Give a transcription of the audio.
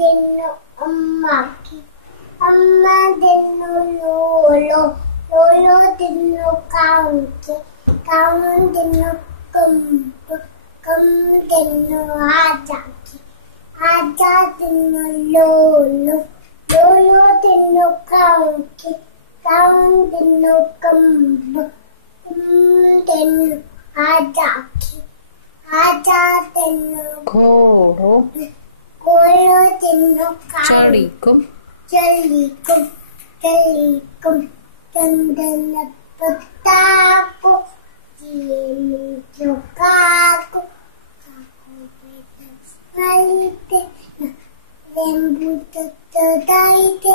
തിന്നു അമ്മാക്കി, അമ്മ തിന്നു ലോലോ, ലോലോ തിന്നു കാവുക്ക്, കാവും തിന്നു കൊമ്പ്, കൊമ്പ് തിന്നു ആജാക്കി, ആജാ തിന്നു ലോലോ, ലോലോ തിന്നു കാവുക്ക്, കാവും തിന്നു കൊമ്പ്, തിന്നു ആജാക്കി, ആജാ തിന്നു घोड़ो, घोड़ो तिന്നു ചളിക്കും, ചളിക്കും, ചളിക്കും, ചന്ദനപ്പത്താക്കും, കാക്കും, കാക്കും ലെമ്പുത്തതായിട്ട്